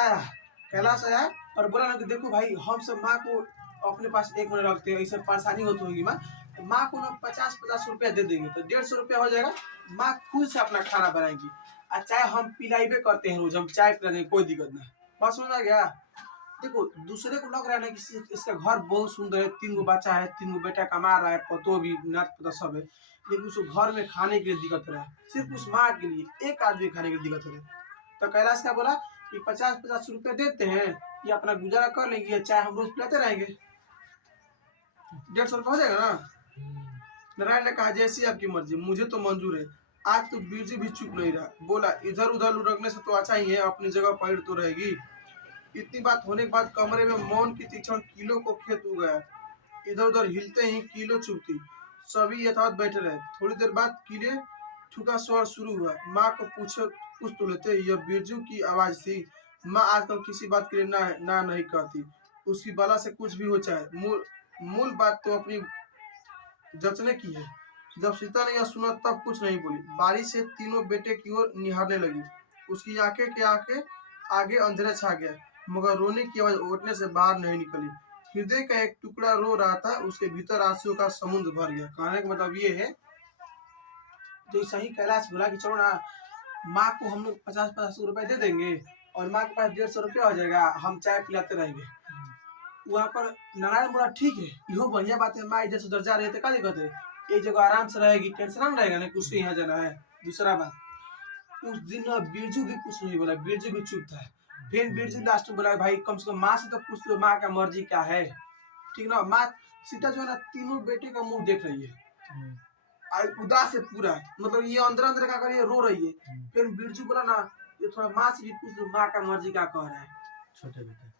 आया और बोला ना कि देखो भाई, हम सब माँ को अपने पास एक महीने रखते हैं, इससे परेशानी होती होगी माँ, तो माँ को ना 50 रुपया दे देंगे तो 150 रुपया हो जाएगा। माँ खुद से अपना खाना बनाएगी, और चाहे हम पिलाइबे करते हैं, रोज हम चाय पिला देंगे, कोई दिक्कत नहीं। बस समझ आ गया। देखो दूसरे को लग रहा है ना कि इसका घर बहुत सुंदर है, 3 गो बच्चा है, 3 गो बेटा कमा रहा है, पतो भी नात पता सब है, लेकिन उसको घर में खाने के लिए दिक्कत हो रहा है। सिर्फ उस माँ के लिए, एक आदमी खाने के लिए दिक्कत हो रहा है। तो कैलाश क्या बोला कि 50 रुपये देते हैं, ये अपना गुजारा कर लेंगे, चाहे हम रोज पिलाते रहेंगे, 150 रुपये हो जाएगा ना। नारायण ने कहा, जैसी आपकी मर्जी, मुझे तो मंजूर है। आज तो बीरजी भी चुप नहीं रहा, बोला, इधर उधर लुढ़कने से तो अच्छा ही है, अपनी जगह पकड़ तो रहेगी। इतनी बात होने के बाद कमरे में मौन की तीक्षण कीलों को खेत हो गया। इधर उधर हिलते ही कीलो चुभती। सभी यथावत बैठे रहे। थोड़ी देर बाद कीले ठुका स्वर शुरू हुआ। माँ को पूछ तो लेते। यह बिरजू की आवाज थी। माँ आजकल किसी बात के लिए ना नहीं कहती। उसकी बला से कुछ भी हो चाहे, मूल बात तो अपनी जचने की है। जब सीता ने यह सुना तब कुछ नहीं बोली। बारी से तीनों बेटे की ओर निहारने लगी। उसकी आंखें आगे अंधेरा छा गया, मगर रोने की आवाज उठने से बाहर नहीं निकली। हृदय का एक टुकड़ा रो रहा था, उसके भीतर आंसुओं का समुद्र भर गया। कहने का मतलब ये है, जैसा ही कैलाश बोला कि चलो ना, माँ को हम लोग 50 रुपए दे देंगे और माँ के पास 150 रुपया हो जाएगा, हम चाय पिलाते रहेंगे। वहाँ पर नारायण बोला, ठीक है, यो बढ़िया बात है। माँ इधर से उधर जा रही है तो क्या दिक्कत है, एक जगह आराम से रहेगी, टेंशन रहेगा ना कि उसके यहाँ जाना है। दूसरा बात, उस दिन बिरजू भी कुछ नहीं बोला, बिरजू भी चुप था। फिर बिरजू लास्ट में बोला, भाई कम से कम माँ से तो पूछ लो, माँ का मर्जी क्या है, ठीक ना। माँ सीता जो है ना, तीनों बेटे का मुंह देख रही है, उदास है पूरा, मतलब ये अंदर अंदर क्या कर रही है, रो रही है। फिर बिरजू बोला ना, ये थोड़ा माँ से भी पूछ लो, माँ का मर्जी क्या कह रहा है, छोटे बेटे।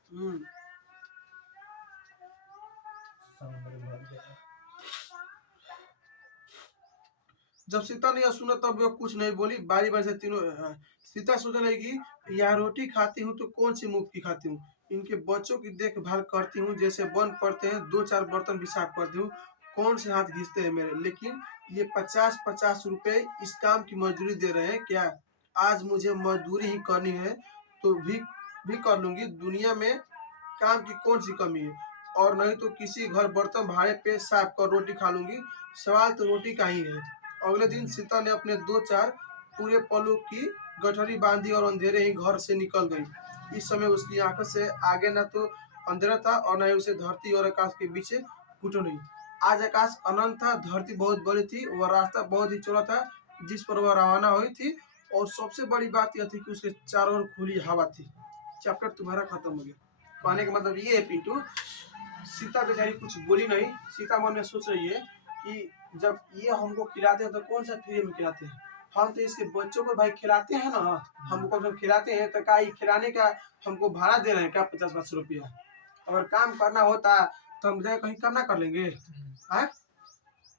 जब सीता ने यह सुना तब वह कुछ नहीं बोली। बारी बारी से तीनों सीता सोचने लगी, यहाँ रोटी खाती हूँ तो कौन सी मुफ्त की खाती हूँ, इनके बच्चों की देखभाल करती हूँ, जैसे बन पड़ते हैं, 2-4 बर्तन भी साफ करती हूँ, कौन से हाथ घिसते हैं मेरे। लेकिन ये 50 रुपए इस काम की मजदूरी दे रहे हैं क्या? आज मुझे मजदूरी ही करनी है तो भी कर लूंगी। दुनिया में काम की कौन सी कमी है, और नहीं तो किसी घर बर्तन भाड़े पे साफ कर रोटी खा लूंगी। सवाल तो रोटी का ही है। अगले दिन सीता ने अपने 2-4 पूरे पलों की गठरी बांधी और अंधेरे ही घर से निकल गई। इस समय उसकी आंखों से आगे न तो अंधेरा था और न ही उसे धरती और आकाश के बीच फूटो नहीं। आज आकाश अनंत था, धरती बहुत बड़ी थी, वह रास्ता बहुत ही चौड़ा था जिस पर वह रवाना हुई थी, और सबसे बड़ी बात यह थी कि उसके चारों ओर खुली हवा थी। चैप्टर तुम्हारा खत्म हो गया। कहने का मतलब ये है पिंटू, सीता बेचारी कुछ बोली नहीं। सीता मन में सोच रही है कि जब ये हमको खिलाते हैं तो कौन सा फ्री में खिलाते हैं, हम तो इसके बच्चों को भाई खिलाते हैं ना, हमको जब खिलाते हैं तो क्या खिलाने का हमको भाड़ा दे रहे हैं क्या 50 रुपया? अगर काम करना होता तो हम जाए कहीं करना कर लेंगे।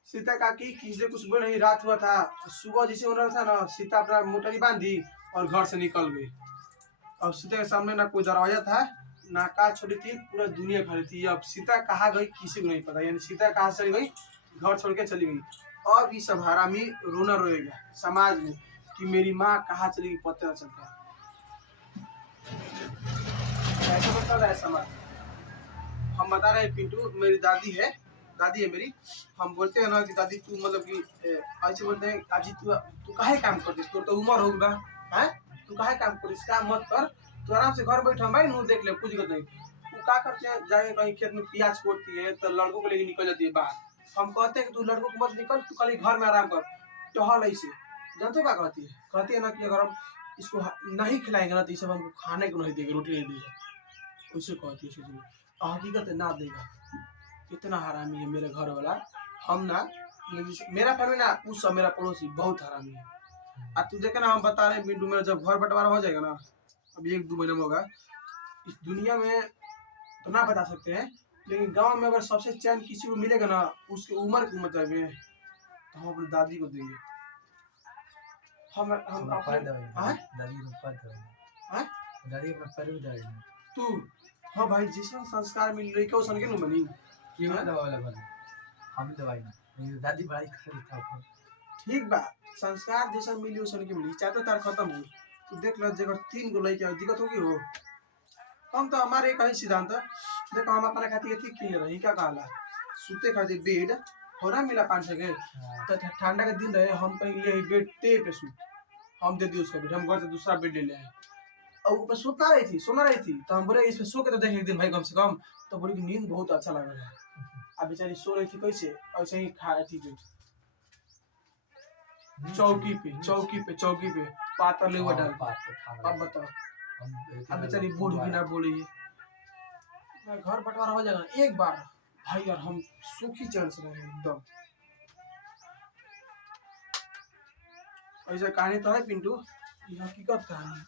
सीता काकी किसी कुछ बोल नहीं, रात हुआ था, सुबह जैसे हो रहा था ना, सीता अपना मोटरी बांधी और घर से निकल गई। अब सीता के सामने ना कोई दरवाजा था, ना कार छोड़ी थी, पूरा दुनिया खड़ी थी। अब सीता कहाँ गई किसी को नहीं पता, यानी सीता कहाँ चली गई, घर छोड़ के चली गई। अब ये सब हरामी रोना रोएगा समाज में कि मेरी माँ कहाँ चली गई, पता न चलता। ऐसा तो चल रहा है समाज। हम बता रहे हैं पिंटू, मेरी दादी है मेरी। हम बोलते हैं ना कि दादी तू मतलब कि ऐसे बोलते हैं आजी तू काहे काम करती, तोर तो उम्र हो गया है, तू काहे काम करिस, काम मत कर, तू आराम से घर बैठ भाई नू देख ले, कुछ दिक्कत नहीं। तू क्या करते हैं, जाके कहीं खेत में प्याज कोड़ती है तो लड़कों को लेके निकल जाती है बाहर। हम कहते हैं कि तू लड़कों को मत निकल, तू खाली घर में आराम कर, टहल ऐसे। जानते हो क्या कहती है ना कि अगर हम इसको नहीं खिलाएंगे ना तो ये सब हमको खाने को नहीं देगा, रोटी नहीं देगा, उसे कहती है। सोचिए हकीकत है ना देगा। इतना हरामी है मेरे घर वाला। हम ना मेरा फैमिली ना, उस सब मेरा पड़ोसी बहुत हरामी है। अब तू देखे ना, हम बता रहे हैं बिंदु, मेरा जब घर बंटवारा हो जाएगा ना, अभी 1-2 महीने में होगा, इस दुनिया में तो ना बता सकते हैं, लेकिन गांव में अगर सबसे चैन किसी को मिलेगा ना, उसकी उम्र की मतलब है, तो हम अपनी दादी को देंगे। हम पैर दवाई हाँ दादी को पैर दवाई हाँ दादी अपना पैर भी दवाई नहीं तू हाँ भाई, जिसका संस्कार मिल रही है उसन के नु बनी क्यों दवा वाला बने, हम दवाई ना, मेरी दादी बड़ाई कर रही था। ठीक बा, संस्कार जैसा मिली उसन के मिली, चाहते तार खत्म हो। तू देख लो जगह 3 गो लड़के दिक्कत होगी हो। हम तो हमारे एक ही सिद्धांत है, देखो हम अपना खाती है किन रही क्या कहला, सूते खाती बेड हो रहा मिला 500 के, तो ठंडा के दिन रहे, हम कहीं ले बेड टे पे सूत, हम दे दी उसका बेड, हम घर से दूसरा बेड ले ले आए। और ऊपर सोना रही थी, तो हम बोले इसमें सो के तो देखें एक दिन भाई कम से कम, तो बोली कि नींद बहुत अच्छा लग रहा है। अब बेचारी सो रही थी कैसे, ऐसे ही खा रही थी चौकी पे पातर ले हुआ डाल। अब बताओ, अब बेचारी बूढ़ भी ना बोली है। घर बंटवारा हो जाएगा एक बार भाई यार, हम सुखी चैन से रहे एकदम। ऐसा कहानी तो है पिंटू, ये हकीकत कहानी है।